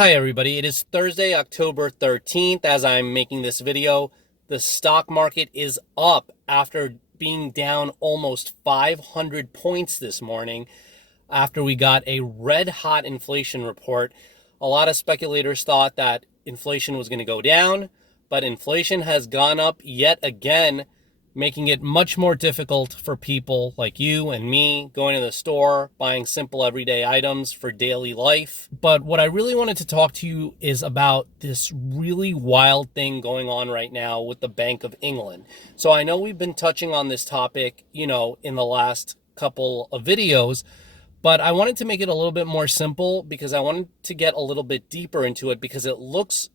Hi everybody, it is Thursday, October 13th. As I'm making this video, the stock market is up after being down almost 500 points this morning after we got a red hot inflation report. A lot of speculators thought that inflation was going to go down, but inflation has gone up yet again, making it much more difficult for people like you and me going to the store, buying simple everyday items for daily life. But what I really wanted to talk to you is about this really wild thing going on right now with the Bank of England. So I know we've been touching on this topic, in the last couple of videos, but I wanted to make it a little bit more simple because I wanted to get a little bit deeper into it because it looks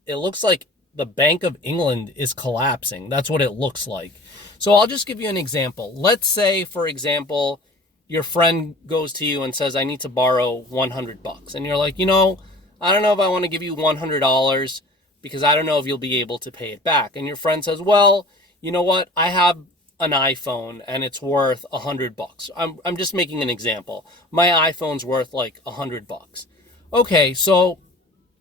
like the Bank of England is collapsing. That's what it looks like. So I'll just give you an example. Let's say, for example, your friend goes to you and says, I need to borrow $100. And you're like, I don't know if I want to give you $100 because I don't know if you'll be able to pay it back. And your friend says, well, you know what? I have an iPhone and it's worth $100. I'm just making an example. My iPhone's worth like $100. Okay, so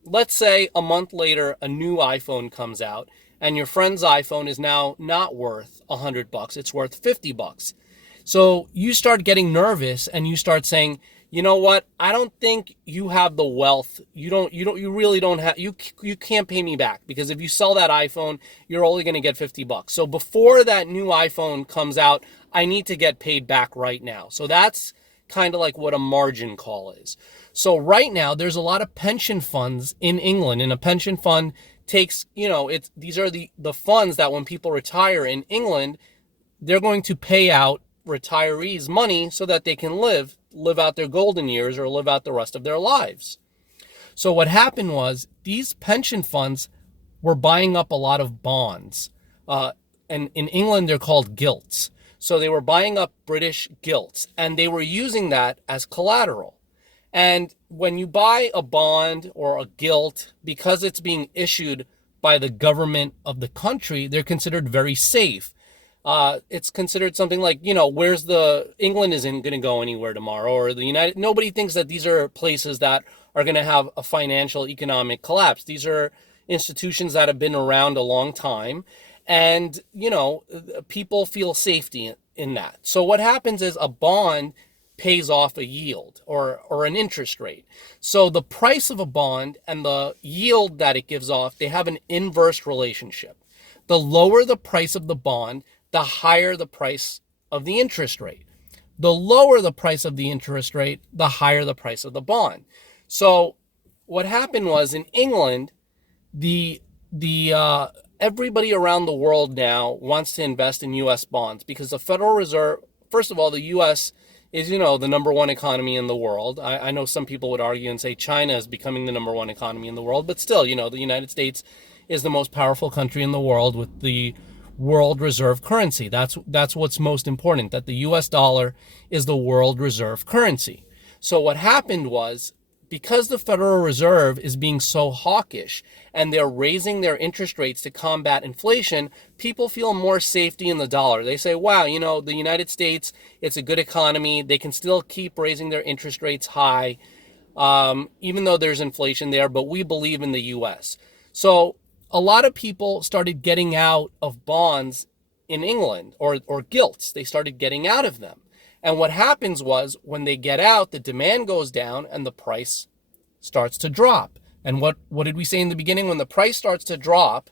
let's say a month later, a new iPhone comes out and your friend's iPhone is now not worth $100. It's worth $50. So you start getting nervous and you start saying, you know what? I don't think you have the wealth. You really don't have, you can't pay me back because if you sell that iPhone, you're only going to get $50. So before that new iPhone comes out, I need to get paid back right now. So that's kind of like what a margin call is. So right now there's a lot of pension funds in England, and a pension fund takes, these are the funds that when people retire in England, they're going to pay out retirees money so that they can live out their golden years or live out the rest of their lives. So what happened was these pension funds were buying up a lot of bonds. And in England, they're called gilts. So they were buying up British gilts and they were using that as collateral. And when you buy a bond or a gilt, because it's being issued by the government of the country, they're considered very safe. It's considered something like, England isn't going to go anywhere tomorrow, or nobody thinks that these are places that are going to have a financial economic collapse. These are institutions that have been around a long time. And, people feel safety in that. So what happens is a bond pays off a yield or an interest rate. So the price of a bond and the yield that it gives off, they have an inverse relationship. The lower the price of the bond, the higher the price of the interest rate. The lower the price of the interest rate, the higher the price of the bond. So what happened was in England, everybody around the world now wants to invest in U.S. bonds because the Federal Reserve, first of all, the U.S. is, the number one economy in the world. I know some people would argue and say China is becoming the number one economy in the world, but still, the United States is the most powerful country in the world with the world reserve currency. That's what's most important, that the U.S. dollar is the world reserve currency. So what happened was, because the Federal Reserve is being so hawkish and they're raising their interest rates to combat inflation, people feel more safety in the dollar. They say, wow, the United States, it's a good economy. They can still keep raising their interest rates high, even though there's inflation there, but we believe in the U.S. So a lot of people started getting out of bonds in England or gilts. They started getting out of them. And what happens was when they get out, the demand goes down and the price starts to drop. And what did we say in the beginning? When the price starts to drop,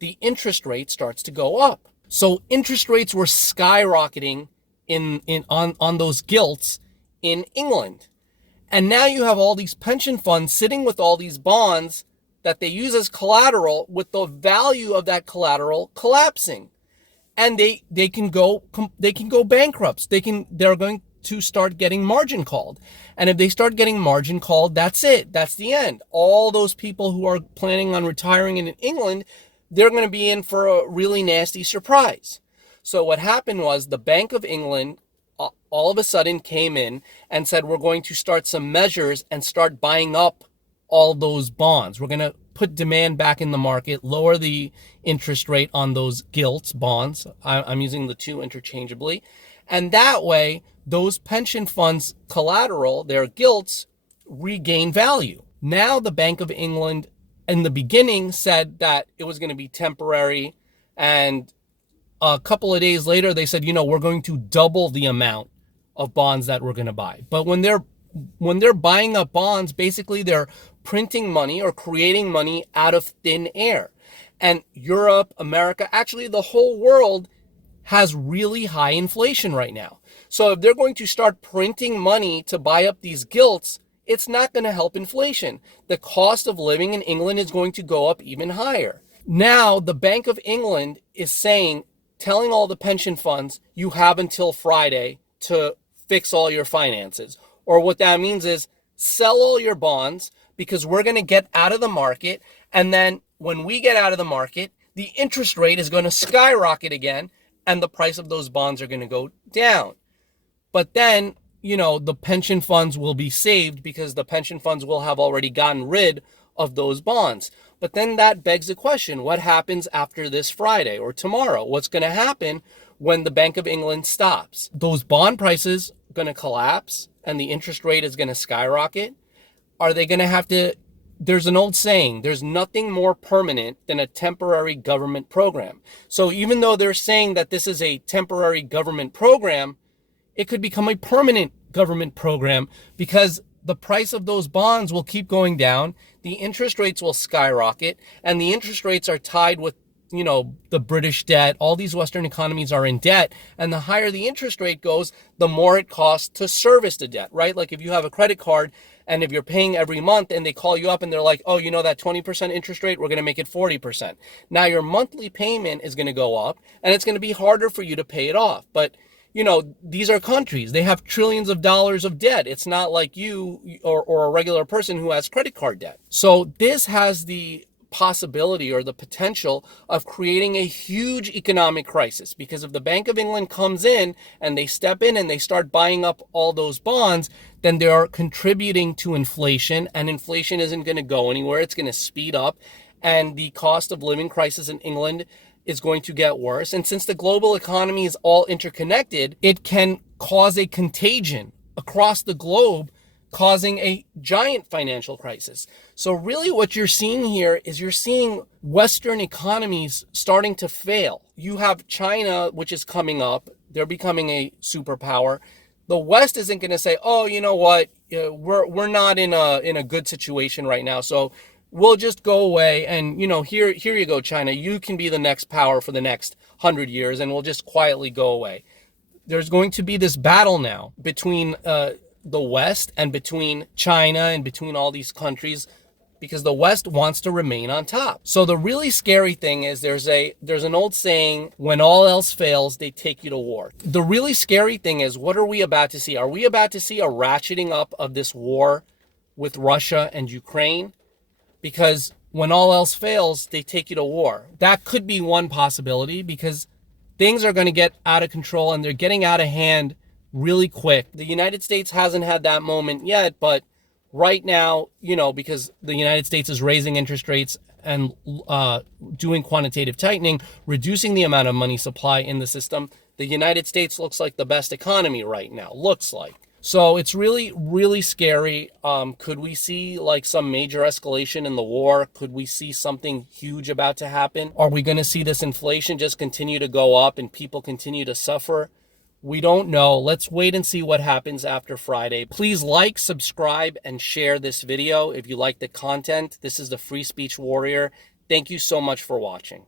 the interest rate starts to go up. So interest rates were skyrocketing on those gilts in England. And now you have all these pension funds sitting with all these bonds that they use as collateral, with the value of that collateral collapsing. And they can go bankrupt. They're going to start getting margin called. And if they start getting margin called, that's it. That's the end. All those people who are planning on retiring in England, they're going to be in for a really nasty surprise. So what happened was the Bank of England all of a sudden came in and said, we're going to start some measures and start buying up all those bonds. We're going to put demand back in the market, lower the interest rate on those gilts, bonds. I'm using the two interchangeably. And that way, those pension funds collateral, their gilts, regain value. Now the Bank of England in the beginning said that it was going to be temporary, and a couple of days later they said, we're going to double the amount of bonds that we're going to buy. But when they're buying up bonds, basically they're printing money or creating money out of thin air. And Europe, America, actually the whole world has really high inflation right now. So if they're going to start printing money to buy up these gilts, it's not going to help inflation. The cost of living in England is going to go up even higher. Now the Bank of England is telling all the pension funds, you have until Friday to fix all your finances. Or what that means is sell all your bonds, because we're going to get out of the market. And then when we get out of the market, the interest rate is going to skyrocket again, and the price of those bonds are going to go down. But then, the pension funds will be saved because the pension funds will have already gotten rid of those bonds. But then that begs the question, what happens after this Friday or tomorrow? What's going to happen when the Bank of England stops? Those bond prices are going to collapse and the interest rate is going to skyrocket. Are they going to have to? There's an old saying, there's nothing more permanent than a temporary government program. So even though they're saying that this is a temporary government program, it could become a permanent government program, because the price of those bonds will keep going down, the interest rates will skyrocket, and the interest rates are tied with, the British debt. All these Western economies are in debt, and the higher the interest rate goes, the more it costs to service the debt, right? Like if you have a credit card and if you're paying every month and they call you up and they're like, oh, that 20% interest rate, we're going to make it 40%. Now your monthly payment is going to go up and it's going to be harder for you to pay it off. But these are countries. They have trillions of dollars of debt. It's not like you or a regular person who has credit card debt. So this has the possibility or the potential of creating a huge economic crisis, because if the Bank of England comes in and they step in and they start buying up all those bonds, then they are contributing to inflation, and inflation isn't going to go anywhere. It's going to speed up, and the cost of living crisis in England is going to get worse. And since the global economy is all interconnected, it can cause a contagion across the globe, causing a giant financial crisis. So really what you're seeing here is you're seeing Western economies starting to fail. You have China, which is coming up. They're becoming a superpower. The West isn't going to say, oh, you know what, we're not in a good situation right now, so we'll just go away, and here you go, China, you can be the next power for the next 100 years, and we'll just quietly go away. There's going to be this battle now between the West and between China and between all these countries, because the West wants to remain on top. So the really scary thing is there's an old saying, when all else fails, they take you to war. The really scary thing is, what are we about to see? Are we about to see a ratcheting up of this war with Russia and Ukraine? Because when all else fails, they take you to war. That could be one possibility, because things are going to get out of control and they're getting out of hand really quick. The United States hasn't had that moment yet, but right now, because the United States is raising interest rates and doing quantitative tightening, reducing the amount of money supply in the system, the United States looks like the best economy right now, looks like. So it's really, really scary. Could we see like some major escalation in the war? Could we see something huge about to happen? Are we going to see this inflation just continue to go up and people continue to suffer? We don't know. Let's wait and see what happens after Friday. Please like, subscribe, and share this video if you like the content. This is the Free Speech Warrior. Thank you so much for watching.